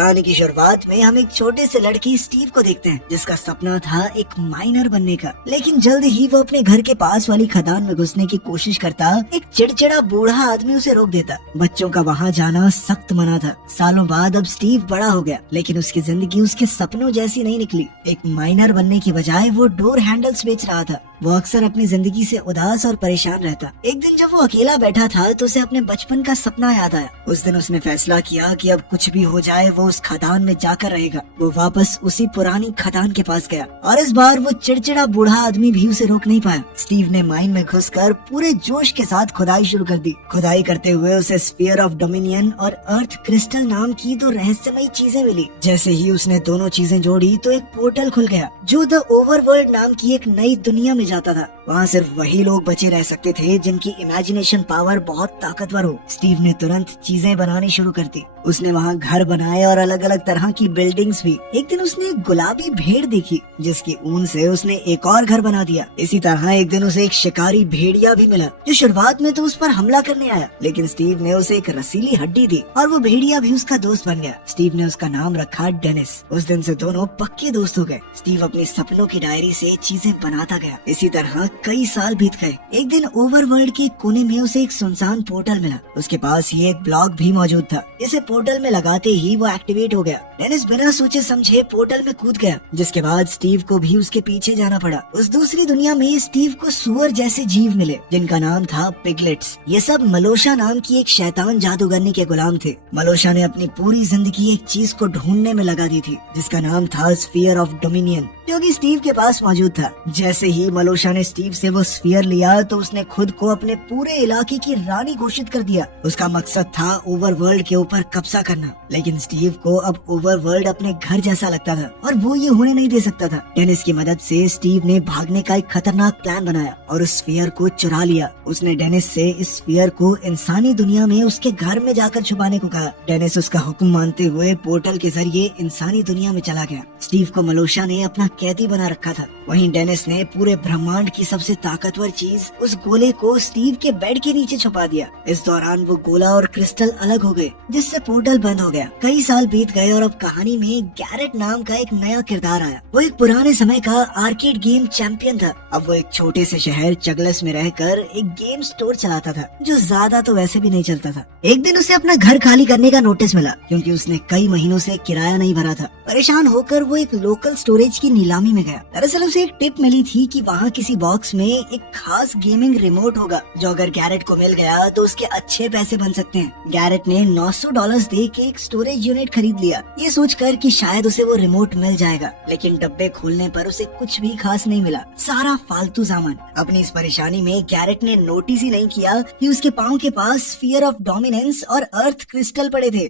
कहानी की शुरुआत में हम एक छोटे से लड़की स्टीव को देखते हैं, जिसका सपना था एक माइनर बनने का। लेकिन जल्द ही वो अपने घर के पास वाली खदान में घुसने की कोशिश करता, एक चिड़चिड़ा बूढ़ा आदमी उसे रोक देता। बच्चों का वहाँ जाना सख्त मना था। सालों बाद अब स्टीव बड़ा हो गया, लेकिन उसकी जिंदगी उसके सपनों जैसी नहीं निकली। एक माइनर बनने की बजाय वो डोर हैंडल्स बेच रहा था। वो अक्सर अपनी जिंदगी से उदास और परेशान रहता। एक दिन जब वो अकेला बैठा था तो उसे अपने बचपन का सपना याद आया। उस दिन उसने फैसला किया कि अब कुछ भी हो जाए वो उस खदान में जाकर रहेगा। वो वापस उसी पुरानी खदान के पास गया और इस बार वो चिड़चिड़ा बूढ़ा आदमी भी उसे रोक नहीं पाया। स्टीव ने माइन में घुसकर पूरे जोश के साथ खुदाई शुरू कर दी। खुदाई करते हुए उसे स्फीयर ऑफ डोमिनियन और अर्थ क्रिस्टल नाम की दो रहस्यमयी चीजें मिली। जैसे ही उसने दोनों चीजें जोड़ी तो एक पोर्टल खुल गया जो द ओवरवर्ल्ड नाम की एक नई दुनिया में जाता था। वहाँ सिर्फ वही लोग बचे रह सकते थे जिनकी इमेजिनेशन पावर बहुत ताकतवर हो। स्टीव ने तुरंत चीजें बनानी शुरू कर दी। उसने वहाँ घर बनाए और अलग अलग तरह की बिल्डिंग्स भी। एक दिन उसने एक गुलाबी भेड़ देखी जिसकी ऊन से उसने एक और घर बना दिया। इसी तरह एक दिन उसे एक शिकारी भेड़िया भी मिला जो शुरुआत में तो उस पर हमला करने आया, लेकिन स्टीव ने उसे एक रसीली हड्डी दी और वो भेड़िया भी उसका दोस्त बन गया। स्टीव ने उसका नाम रखा डेनिस। उस दिन से दोनों पक्के दोस्त हो गए। स्टीव अपनी सपनों की डायरी से चीजें बनाता गया। इसी तरह कई साल बीत गए। एक दिन ओवरवर्ल्ड के कोने में उसे एक सुनसान पोर्टल मिला। उसके पास ही एक ब्लॉक भी मौजूद था। इसे पोर्टल में लगाते ही वो एक्टिवेट हो गया। डेनिस बिना सोचे समझे पोर्टल में कूद गया, जिसके बाद स्टीव को भी उसके पीछे जाना पड़ा। उस दूसरी दुनिया में स्टीव को सुअर जैसे जीव मिले जिनका नाम था पिगलेट्स। ये सब मलोशा नाम की एक शैतान जादूगरनी के गुलाम थे। मलोशा ने अपनी पूरी जिंदगी एक चीज को ढूंढने में लगा दी थी जिसका नाम था स्फीयर ऑफ डोमिनियन, जो कि स्टीव के पास मौजूद था। जैसे ही मलोशा ने स्टीव से वो स्फीयर लिया तो उसने खुद को अपने पूरे इलाके की रानी घोषित कर दिया। उसका मकसद था ओवरवर्ल्ड के ऊपर कब्जा करना, लेकिन स्टीव को अब ओवरवर्ल्ड अपने घर जैसा लगता था और वो ये होने नहीं दे सकता था। डेनिस की मदद से स्टीव ने भागने का एक खतरनाक प्लान बनाया और उस स्फीयर को चुरा लिया। उसने डेनिस से इस स्फीयर को इंसानी दुनिया में उसके घर में जाकर छुपाने को कहा। डेनिस उसका हुक्म मानते हुए पोर्टल के जरिए इंसानी दुनिया में चला गया। स्टीव को मलोशा ने अपना कैदी बना रखा था। वहीं डेनिस ने पूरे ब्रह्मांड की सबसे ताकतवर चीज उस गोले को स्टीव के बेड के नीचे छुपा दिया। इस दौरान वो गोला और क्रिस्टल अलग हो गए, जिससे पोर्टल बंद हो गया। कई साल बीत गए और अब कहानी में गैरेट नाम का एक नया किरदार आया। वो एक पुराने समय का आर्केड गेम चैंपियन था। अब वो एक छोटे से शहर चगलस में रहकर एक गेम स्टोर चलाता था, जो ज्यादा तो वैसे भी नहीं चलता था। एक दिन उसे अपना घर खाली करने का नोटिस मिला क्योंकि उसने कई महीनों से किराया नहीं भरा था। परेशान होकर वो एक लोकल स्टोरेज की नीलामी में गया। दरअसल उसे एक टिप मिली थी कि वहाँ किसी बॉक्स में एक खास गेमिंग रिमोट होगा जो अगर गैरेट को मिल गया तो उसके अच्छे पैसे बन सकते हैं। गैरेट ने $900 दे के एक स्टोरेज यूनिट खरीद लिया, ये सोचकर कि शायद उसे वो रिमोट मिल जाएगा। लेकिन डब्बे खोलने पर उसे कुछ भी खास नहीं मिला, सारा फालतू सामान। अपनी इस परेशानी में गैरेट ने नोटिस ही नहीं किया कि उसके पाँव के पास स्फीयर ऑफ डोमिनेंस और अर्थ क्रिस्टल पड़े थे।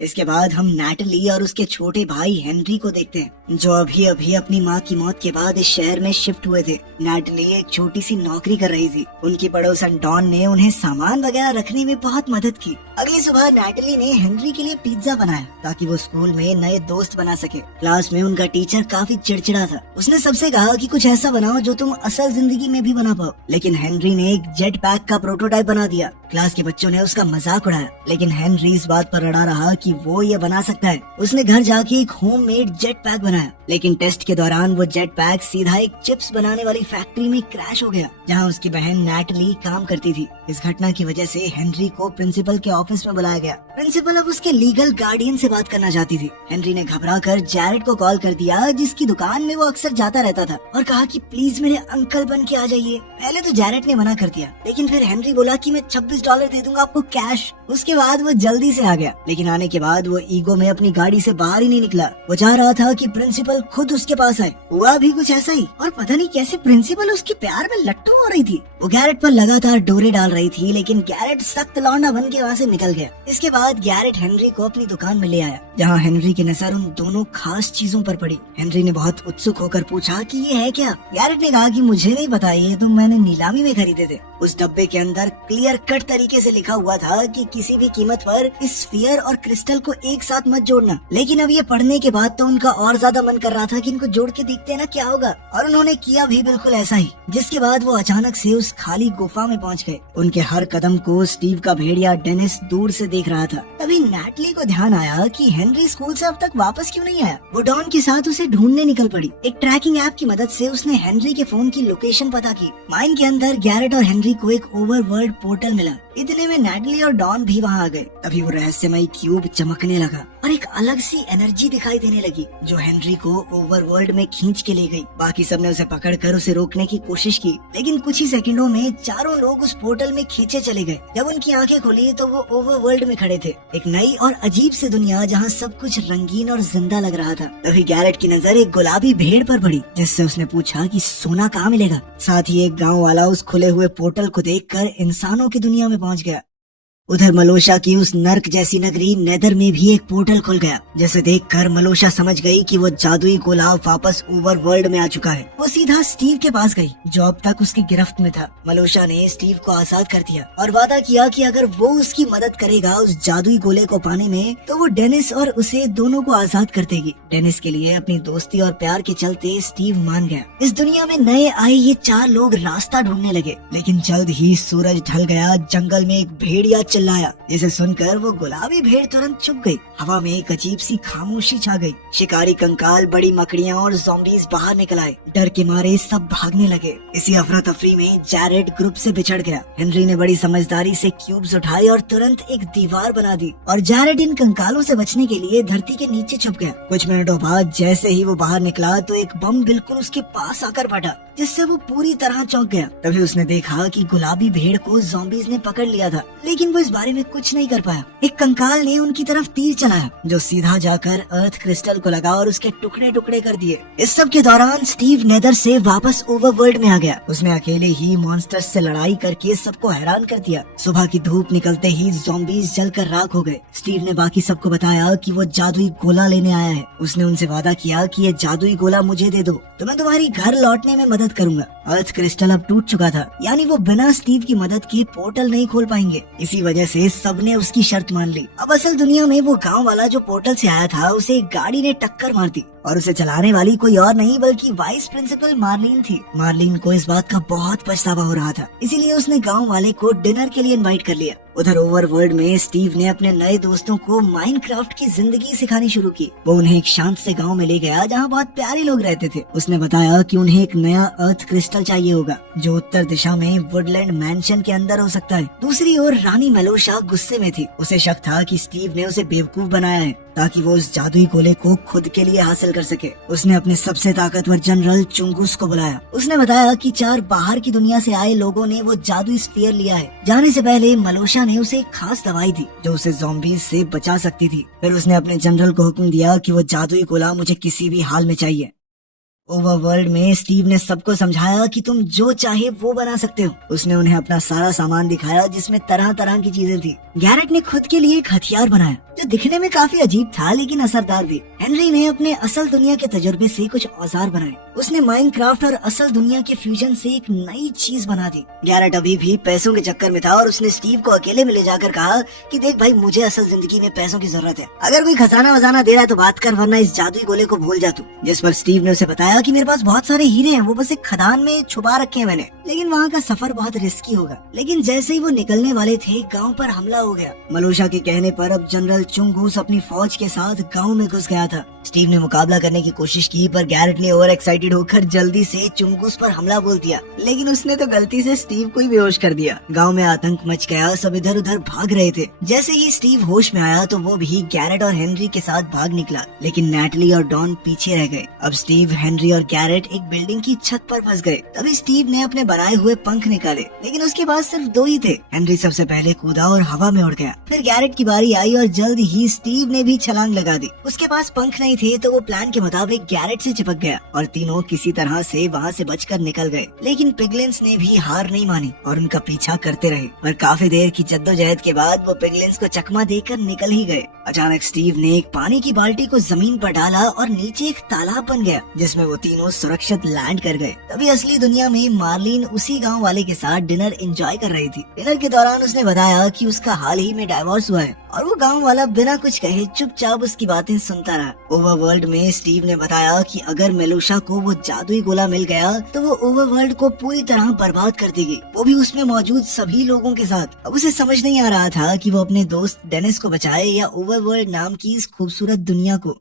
इसके बाद हम नैटली और उसके छोटे भाई हेनरी को देखते हैं, जो अभी अभी अपनी माँ की मौत के बाद इस शहर में शिफ्ट हुए थे। नैटली एक छोटी सी नौकरी कर रही थी। उनकी पड़ोसन डॉन ने उन्हें सामान वगैरह रखने में बहुत मदद की। अगली सुबह नैटली ने हेनरी के लिए पिज्जा बनाया ताकि वो स्कूल में नए दोस्त बना सके। क्लास में उनका टीचर काफी चिड़चिड़ा था। उसने सबसे कहा कि कुछ ऐसा बनाओ जो तुम असल जिंदगी में भी बना पाओ, लेकिन हेनरी ने एक जेट पैक का प्रोटोटाइप बना दिया। क्लास के बच्चों ने उसका मजाक उड़ाया, लेकिन हेनरी इस बात पर अड़ा रहा कि वो ये बना सकता है। उसने घर जाके एक होममेड जेट पैक बनाया, लेकिन टेस्ट के दौरान वो जेट पैक सीधा एक चिप्स बनाने वाली फैक्ट्री में क्रैश हो गया, जहां उसकी बहन नैटली काम करती थी। इस घटना की वजह से हेनरी को प्रिंसिपल के ऑफिस में बुलाया गया। प्रिंसिपल अब उसके लीगल गार्डियन से बात करना चाहती थी। हेनरी ने घबराकर जैरेड को कॉल कर दिया, जिसकी दुकान में वो अक्सर जाता रहता था, और कहा कि प्लीज मेरे अंकल बन के आ जाइए। पहले तो जैरेड ने मना कर दिया, लेकिन फिर हेनरी बोला कि मैं $26 दे दूंगा आपको कैश। उसके बाद वो जल्दी से आ गया, लेकिन आने के बाद वो ईगो में अपनी गाड़ी से बाहर ही नहीं निकला। वो चाह रहा था कि प्रिंसिपल खुद उसके पास आए। हुआ भी कुछ ऐसा ही, और पता नहीं कैसे प्रिंसिपल उसके प्यार में लट्टू हो रही थी। वो गैरेट पर लगातार डोरे डाल रही थी, लेकिन गैरेट सख्त लौंडा बन के वहाँ से निकल गया। इसके बाद गैरेट हेनरी को अपनी दुकान में ले आया, जहाँ हेनरी की नजर उन दोनों खास चीजों पर पड़ी। हेनरी ने बहुत उत्सुक होकर पूछा कि ये है क्या। गैरेट ने कहा कि मुझे नहीं पता, ये तो मैंने नीलामी में खरीदे थे। उस डब्बे के अंदर क्लियर कट तरीके से लिखा हुआ था कि किसी भी कीमत पर इस स्फीयर और क्रिस्टल को एक साथ मत जोड़ना। लेकिन अब ये पढ़ने के बाद तो उनका और ज्यादा मन कर रहा था कि इनको जोड़ के देखते हैं ना क्या होगा, और उन्होंने किया भी बिल्कुल ऐसा ही। जिसके बाद वो अचानक से उस खाली गुफा में पहुंच गए। उनके हर कदम को स्टीव का भेड़िया डेनिस दूर से देख रहा था। तभी नैटली को ध्यान आया कि हेनरी स्कूल से अब तक वापस क्यों नहीं आया। वो डॉन के साथ उसे ढूंढने निकल पड़ी। एक ट्रैकिंग ऐप की मदद से उसने हेनरी के फोन की लोकेशन पता की। माइन के अंदर गैरेट और हेनरी को एक ओवरवर्ल्ड पोर्टल मिला। इतने में नैटली और डॉन भी वहाँ आ गए। तभी वो रहस्यमयी क्यूब चमकने लगा और एक अलग सी एनर्जी दिखाई देने लगी जो हेनरी को ओवरवर्ल्ड में खींच के ले गई। बाकी सबने उसे पकड़कर उसे रोकने की कोशिश की, लेकिन कुछ ही सेकंडों में चारों लोग उस पोर्टल में खींचे चले गए। जब उनकी आंखें खुली तो वो ओवरवर्ल्ड में खड़े थे, एक नई और अजीब सी दुनिया जहाँ सब कुछ रंगीन और जिंदा लग रहा था। तभी गैरेट की नजर एक गुलाबी भेड़ पर पड़ी, जिससे उसने पूछा कि सोना कहाँ मिलेगा। साथ ही एक गाँव वाला उस खुले हुए पोर्टल को देखकर इंसानों की दुनिया में पहुंच गया। उधर मलोशा की उस नर्क जैसी नगरी नेदर में भी एक पोर्टल खुल गया, जिसे देखकर मलोशा समझ गई कि वो जादुई गोला वापस ओवरवर्ल्ड में आ चुका है। वो सीधा स्टीव के पास गई जो अब तक उसकी गिरफ्त में था। मलोशा ने स्टीव को आजाद कर दिया और वादा किया कि अगर वो उसकी मदद करेगा उस जादुई गोले को पाने में, तो वो डेनिस और उसे दोनों को आजाद कर देगी। डेनिस के लिए अपनी दोस्ती और प्यार के चलते स्टीव मान गया। इस दुनिया में नए आए ये चार लोग रास्ता ढूंढने लगे, लेकिन जल्द ही सूरज ढल गया। जंगल में एक भेड़िया चिल्लाया, जिसे सुनकर वो गुलाबी भेड़ तुरंत छुप गई। हवा में एक अजीब सी खामोशी छा गई। शिकारी कंकाल, बड़ी मकड़ियाँ और ज़ॉम्बीज़ बाहर निकल आए। डर के मारे सब भागने लगे। इसी अफरा तफरी में जैरेड ग्रुप से बिछड़ गया। हेनरी ने बड़ी समझदारी से क्यूब्स उठाए और तुरंत एक दीवार बना दी, और जैरेड इन कंकालों से बचने के लिए धरती के नीचे छुप गया। कुछ मिनटों बाद जैसे ही वो बाहर निकला तो एक बम बिल्कुल उसके पास आकर फटा, जिससे वो पूरी तरह चौंक गया। तभी उसने देखा कि गुलाबी भेड़ को ज़ॉम्बीज़ ने पकड़ लिया था, लेकिन वो इस बारे में कुछ नहीं कर पाया। एक कंकाल ने उनकी तरफ तीर चलाया जो सीधा जाकर अर्थ क्रिस्टल को लगा और उसके टुकड़े टुकड़े कर दिए। इस सब के दौरान स्टीव नेदर से वापस ओवरवर्ल्ड में आ गया। उसने अकेले ही मॉन्स्टर्स से लड़ाई करके सबको हैरान कर दिया। सुबह की धूप निकलते ही ज़ॉम्बीज़ जलकर राख हो गए। स्टीव ने बाकी सबको बताया कि वो जादुई गोला लेने आया है। उसने उनसे वादा किया कि ये जादुई गोला मुझे दे दो तो मैं तुम्हारी घर लौटने में मदद करूंगा। अर्थ क्रिस्टल अब टूट चुका था, यानी वो बिना स्टीव की मदद के पोर्टल नहीं खोल पाएंगे। इसी वजह से सबने उसकी शर्त मान ली। अब असल दुनिया में वो गांव वाला जो पोर्टल से आया था, उसे एक गाड़ी ने टक्कर मार दी, और उसे चलाने वाली कोई और नहीं बल्कि वाइस प्रिंसिपल मार्लिन थी। मार्लिन को इस बात का बहुत पछतावा हो रहा था, इसीलिए उसने गांव वाले को डिनर के लिए इनवाइट कर लिया। उधर ओवरवर्ल्ड में स्टीव ने अपने नए दोस्तों को माइनक्राफ्ट की जिंदगी सिखानी शुरू की। वो उन्हें एक शांत से गांव में ले गया जहां बहुत प्यारे लोग रहते थे। उसने बताया कि उन्हें एक नया अर्थ क्रिस्टल चाहिए होगा जो उत्तर दिशा में वुडलैंड मैंशन के अंदर हो सकता है। दूसरी ओर रानी मेलोशा गुस्से में थी। उसे शक था कि स्टीव ने उसे बेवकूफ बनाया है ताकि वो उस जादुई गोले को खुद के लिए हासिल कर सके। उसने अपने सबसे ताकतवर जनरल चुंगुस को बुलाया। उसने बताया कि 4 बाहर की दुनिया से आए लोगों ने वो जादुई स्फीयर लिया है। जाने से पहले मलोशा ने उसे एक खास दवाई दी जो उसे ज़ॉम्बीज़ से बचा सकती थी। फिर उसने अपने जनरल को हुक्म दिया कि वो जादुई गोला मुझे किसी भी हाल में चाहिए। ओवरवर्ल्ड में स्टीव ने सबको समझाया कि तुम जो चाहे वो बना सकते हो। उसने उन्हें अपना सारा सामान दिखाया जिसमें तरह तरह की चीजें थी। गैरेट ने खुद के लिए एक हथियार बनाया जो दिखने में काफी अजीब था लेकिन असरदार भी। हेनरी ने अपने असल दुनिया के तजुर्बे से कुछ औजार बनाए। उसने माइनक्राफ्ट और असल दुनिया के फ्यूजन से एक नई चीज बना दी। गैरेट अभी भी पैसों के चक्कर में था और उसने स्टीव को अकेले में ले जाकर कहा कि देख भाई, मुझे असल जिंदगी में पैसों की जरूरत है। अगर कोई खजाना वजाना दे रहा है तो बात कर, वरना इस जादुई गोले को भूल जा तू। जिस पर स्टीव ने उसे बताया कि मेरे पास बहुत सारे हीरे हैं, वो बस एक खदान में छुपा रखे हैं मैंने, लेकिन वहाँ का सफर बहुत रिस्की होगा। लेकिन जैसे ही वो निकलने वाले थे, गाँव पर हमला हो गया। मलोशा के कहने पर अब जनरल चुंगूस अपनी फौज के साथ गाँव में घुस गया था। स्टीव ने मुकाबला करने की कोशिश की पर गैरेट ने ओवर एक्साइटेड होकर जल्दी से चुंगूस पर हमला बोल दिया, लेकिन उसने तो गलती से स्टीव को ही बेहोश कर दिया। गांव में आतंक मच गया, सब इधर उधर भाग रहे थे। जैसे ही स्टीव होश में आया तो वो भी गैरेट और हेनरी के साथ भाग निकला, लेकिन नैटली और डॉन पीछे रह गए। अब स्टीव, हेनरी और गैरेट एक बिल्डिंग की छत पर फंस गए। तभी स्टीव ने अपने बनाए हुए पंख निकाले, लेकिन उसके पास सिर्फ 2 ही थे। हेनरी सबसे पहले कूदा और हवा में उड़ गया। फिर गैरेट की बारी आई और जल्द ही स्टीव ने भी छलांग लगा दी। उसके पास पंख नहीं थे तो वो प्लान के मुताबिक गैरेट से चिपक गया और तीनों किसी तरह से वहाँ से बचकर निकल गए। लेकिन पिगलिन्स ने भी हार नहीं मानी और उनका पीछा करते रहे। पर काफी देर की जद्दोजहद के बाद वो पिगलिन्स को चकमा देकर निकल ही गए। अचानक स्टीव ने एक पानी की बाल्टी को जमीन पर डाला और नीचे एक तालाब बन गया जिसमें वो तीनों सुरक्षित लैंड कर गए। तभी असली दुनिया में मार्लिन उसी गांव वाले के साथ डिनर एंजॉय कर रही थी। डिनर के दौरान उसने बताया कि उसका हाल ही में डाइवोर्स हुआ है और वो गांव वाला बिना कुछ कहे चुपचाप उसकी बातें सुनता रहा। ओवरवर्ल्ड में स्टीव ने बताया कि अगर मेलूशा को वो जादुई गोला मिल गया तो वो ओवरवर्ल्ड को पूरी तरह बर्बाद कर देगी, वो भी उसमें मौजूद सभी लोगों के साथ। अब उसे समझ नहीं आ रहा था कि वो अपने दोस्त डेनिस को बचाए या ओवरवर्ल्ड नाम की इस खूबसूरत दुनिया को।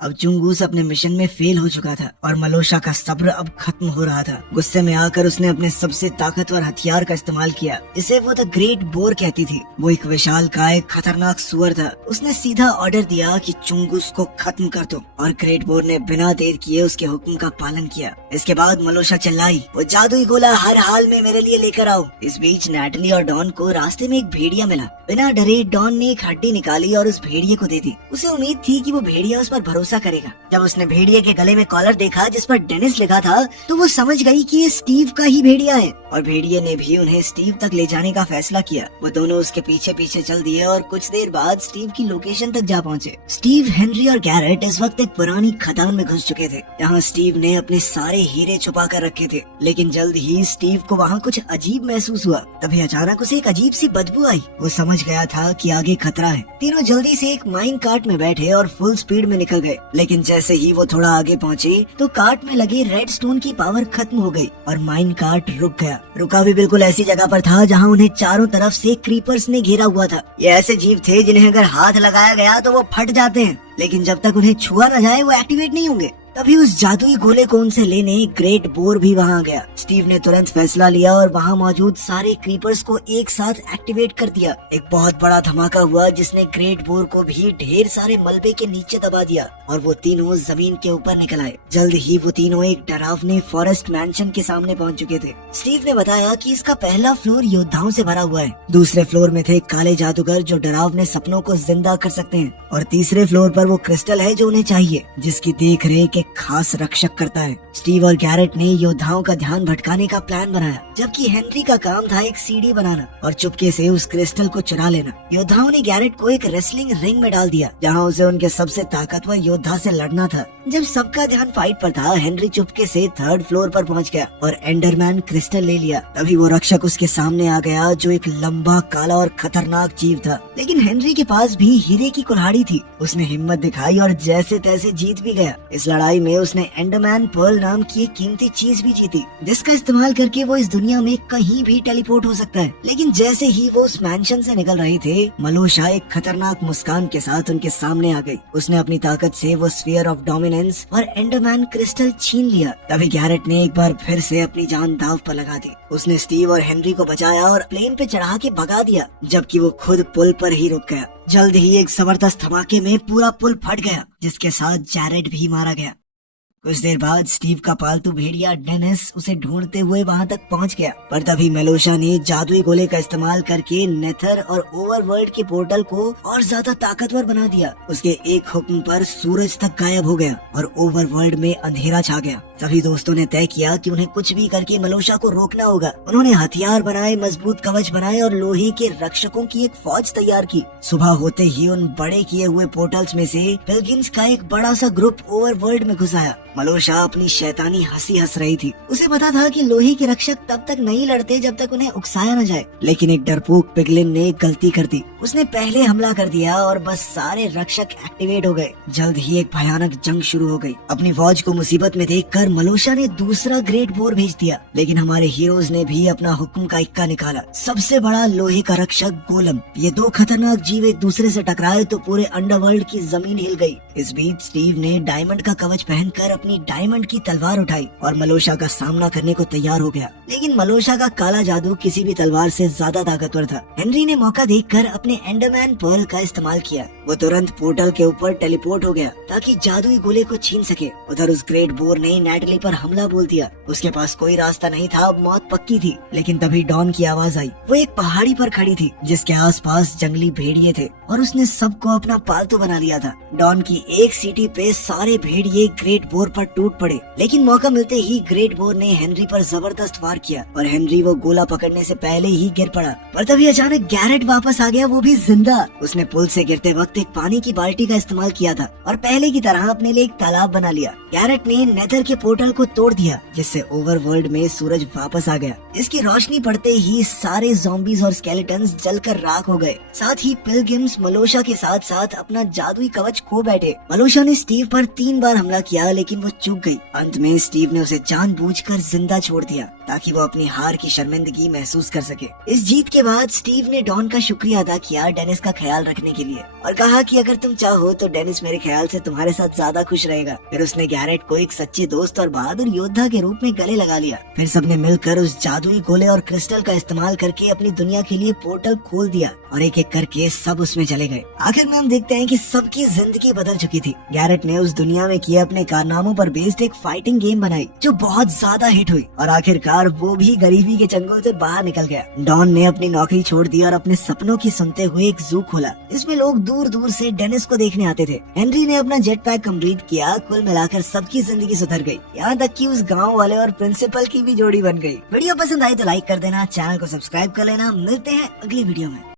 अब चुंगूस अपने मिशन में फेल हो चुका था और मलोशा का सब्र अब खत्म हो रहा था। गुस्से में आकर उसने अपने सबसे ताकतवर हथियार का इस्तेमाल किया जिसे वो द ग्रेट बोर कहती थी। वो एक विशालकाय खतरनाक सुअर था। उसने सीधा ऑर्डर दिया कि चुंगूस को खत्म कर दो और ग्रेट बोर ने बिना देर किए उसके हुक्म का पालन किया। इसके बाद मलोशा चिल्लाई, वो जादुई गोला हर हाल में मेरे लिए लेकर आओ। इस बीच नैटली और डॉन को रास्ते में एक भेड़िया मिला। बिना डरे डॉन ने एक हड्डी निकाली और उस भेड़िए को दे दी। उसे उम्मीद थी कि वो भेड़िया उस पर भरोसा करेगा। जब उसने भेड़िए के गले में कॉलर देखा जिस पर डेनिस लिखा था तो वो समझ गई कि ये स्टीव का ही भेड़िया है और भेड़िए ने भी उन्हें स्टीव तक ले जाने का फैसला किया। वो दोनों उसके पीछे पीछे चल दिए और कुछ देर बाद स्टीव की लोकेशन तक जा पहुँचे। स्टीव, हेनरी और गैरेट इस वक्त एक पुरानी खदान में घुस चुके थे। यहाँ स्टीव ने अपने सारे हीरे छुपा कर रखे थे, लेकिन जल्द ही स्टीव को वहाँ कुछ अजीब महसूस हुआ। तभी अचानक उसे एक अजीब सी बदबू आई। वो समझ गया था कि आगे खतरा है। तीनों जल्दी से एक माइन कार्ट में बैठे और फुल स्पीड में निकल गए, लेकिन जैसे ही वो थोड़ा आगे पहुँचे तो कार्ट में लगे रेड स्टोन की पावर खत्म हो गई और माइन कार्ट रुक गया। रुका भी बिल्कुल ऐसी जगह पर था जहाँ उन्हें चारों तरफ से क्रीपर्स ने घेरा हुआ था। ये ऐसे जीव थे जिन्हें अगर हाथ लगाया गया तो वो फट जाते हैं, लेकिन जब तक उन्हें छुआ न जाए वो एक्टिवेट नहीं होंगे। तभी उस जादुई गोले को उनसे लेने ग्रेट बोर भी वहाँ गया। स्टीव ने तुरंत फैसला लिया और वहाँ मौजूद सारे क्रीपर्स को एक साथ एक्टिवेट कर दिया। एक बहुत बड़ा धमाका हुआ जिसने ग्रेट बोर को भी ढेर सारे मलबे के नीचे दबा दिया और वो तीनों जमीन के ऊपर निकल आए। जल्द ही वो तीनों एक डरावने फॉरेस्ट मैंशन के सामने पहुँच चुके थे। स्टीव ने बताया कि इसका पहला फ्लोर योद्धाओं से भरा हुआ है। दूसरे फ्लोर में थे काले जादूगर जो डरावने सपनों को जिंदा कर सकते हैं और तीसरे फ्लोर पर वो क्रिस्टल है जो उन्हें चाहिए, जिसकी देख रेख एक खास रक्षक करता है। स्टीव और गैरेट ने योद्धाओं का ध्यान भटकाने का प्लान बनाया, जबकि हेनरी का काम था एक सीढ़ी बनाना और चुपके से उस क्रिस्टल को चुरा लेना। योद्धाओं ने गैरेट को एक रेसलिंग रिंग में डाल दिया जहां उसे उनके सबसे ताकतवर योद्धा से लड़ना था। जब सबका ध्यान फाइट पर था, हेनरी चुपके से थर्ड फ्लोर पर पहुंच गया और एंडरमैन क्रिस्टल ले लिया। तभी वो रक्षक उसके सामने आ गया जो एक लंबा, काला और खतरनाक जीव था, लेकिन हेनरी के पास भी हीरे की कुल्हाड़ी थी। उसने हिम्मत दिखाई और जैसे तैसे जीत भी गया। इस लड़ाई में उसने एंडरमैन पर्ल नाम की एक कीमती चीज भी जीती, जिसका इस्तेमाल करके वो इस दुनिया में कहीं भी टेलीपोर्ट हो सकता है। लेकिन जैसे ही वो उस मैंशन से निकल रहे थे, मलोशा एक खतरनाक मुस्कान के साथ उनके सामने आ गई। उसने अपनी ताकत से वो स्फीयर ऑफ डोमिनेंस और एंडरमैन क्रिस्टल छीन लिया। तभी गैरेट ने एक बार फिर से अपनी जान दांव पर लगा दी। उसने स्टीव और हेनरी को बचाया और प्लेन पे चढ़ा के भगा दिया, जबकि वो खुद पुल पर ही रुक गया। जल्द ही एक जबरदस्त धमाके में पूरा पुल फट गया, जिसके साथ जैरेड भी मारा गया। कुछ देर बाद स्टीव का पालतू भेड़िया डेनिस उसे ढूंढते हुए वहां तक पहुंच गया, पर तभी मेलोशा ने जादुई गोले का इस्तेमाल करके नेथर और ओवरवर्ल्ड के पोर्टल को और ज्यादा ताकतवर बना दिया। उसके एक हुक्म पर सूरज तक गायब हो गया और ओवरवर्ल्ड में अंधेरा छा गया। सभी दोस्तों ने तय किया कि उन्हें कुछ भी करके मेलोशा को रोकना होगा। उन्होंने हथियार बनाए, मजबूत कवच बनाए और लोहे के रक्षकों की एक फौज तैयार की। सुबह होते ही उन बड़े किए हुए पोर्टल्स में से पिलग्रिम्स का एक बड़ा सा ग्रुप ओवरवर्ल्ड में घुस आया। मेलोशा अपनी शैतानी हंसी हंस रही थी। उसे पता था कि लोहे के रक्षक तब तक नहीं लड़ते जब तक उन्हें उकसाया न जाए, लेकिन एक डरपोक पिगलिन ने गलती कर दी। उसने पहले हमला कर दिया और बस सारे रक्षक एक्टिवेट हो गए। जल्द ही एक भयानक जंग शुरू हो गई। अपनी फौज को मुसीबत में देखकर मलोशा ने दूसरा ग्रेट बोर भेज दिया, लेकिन हमारे हीरोज ने भी अपना हुक्म का इक्का निकाला। सबसे बड़ा लोहे का रक्षक गोलम। ये दो खतरनाक जीव एक दूसरे से टकराए तो पूरे अंडरवर्ल्ड की जमीन हिल गई। इस बीच स्टीव ने डायमंड का कवच पहनकर अपनी डायमंड की तलवार उठाई और मलोशा का सामना करने को तैयार हो गया, लेकिन मलोशा का काला जादू किसी भी तलवार से ज्यादा ताकतवर था। हेनरी ने मौका देखकर अपने एंडरमैन पर्ल का इस्तेमाल किया। वो तुरंत पोर्टल के ऊपर टेलीपोर्ट हो गया ताकि जादुई गोले को छीन सके। उधर उस ग्रेट बोर ने नैटली पर हमला बोल दिया। उसके पास कोई रास्ता नहीं था, अब मौत पक्की थी। लेकिन तभी डॉन की आवाज आई। वो एक पहाड़ी पर खड़ी थी जिसके आसपास जंगली भेड़िए थे और उसने सबको अपना पालतू बना लिया था। डॉन की एक सीटी पे सारे भेड़िए ग्रेट बोर पर टूट पड़े, लेकिन मौका मिलते ही ग्रेट बोर ने हेनरी पर जबरदस्त वार फायर किया और हेनरी वो गोला पकड़ने से पहले ही गिर पड़ा। पर तभी अचानक गैरेट वापस आ गया, वो भी जिंदा। उसने पुल से गिरते वक्त एक पानी की बाल्टी का इस्तेमाल किया था और पहले की तरह अपने लिए एक तालाब बना लिया। गैरेट ने नेदर के पोर्टल को तोड़ दिया, जिससे ओवरवर्ल्ड में सूरज वापस आ गया। इसकी रोशनी पड़ते ही सारे ज़ॉम्बीज और स्केलेटन्स जलकर राख हो गए। साथ ही पिलग्रिम्स मलोशा के साथ साथ अपना जादुई कवच खो बैठे। मलोशा ने स्टीव पर 3 बार हमला किया, लेकिन वो चूक गई। अंत में स्टीव ने उसे जानबूझकर जिंदा छोड़ दिया ताकि वो अपनी हार की शर्मिंदगी महसूस कर सके। इस जीत के बाद स्टीव ने डॉन का शुक्रिया अदा किया डेनिस का ख्याल रखने के लिए और कहा कि अगर तुम चाहो तो डेनिस मेरे ख्याल से तुम्हारे साथ ज्यादा खुश रहेगा। फिर उसने गैरेट को एक सच्चे दोस्त और बहादुर योद्धा के रूप में गले लगा लिया। फिर सबने मिलकर उस जादुई गोले और क्रिस्टल का इस्तेमाल करके अपनी दुनिया के लिए पोर्टल खोल दिया और एक एक करके सब उसमें चले गए। आखिर में हम देखते हैं कि सबकी जिंदगी बदल चुकी थी। गैरेट ने उस दुनिया में किए अपने कारनामों पर बेस्ड एक फाइटिंग गेम बनाई जो बहुत ज्यादा हिट हुई और आखिरकार वो भी गरीबी के चंगुल से बाहर निकल गया। डॉन ने अपनी नौकरी छोड़ दी और अपने सपनों की सुनते हुए एक जू खोला। इसमें लोग दूर दूर से डेनिस को देखने आते थे। हेनरी ने अपना जेट पैक कम्प्लीट किया। कुल मिलाकर सबकी जिंदगी सुधर गई, यहाँ तक कि उस गांव वाले और प्रिंसिपल की भी जोड़ी बन गई। वीडियो पसंद आई तो लाइक कर देना, चैनल को सब्सक्राइब कर लेना। मिलते हैं अगली वीडियो में।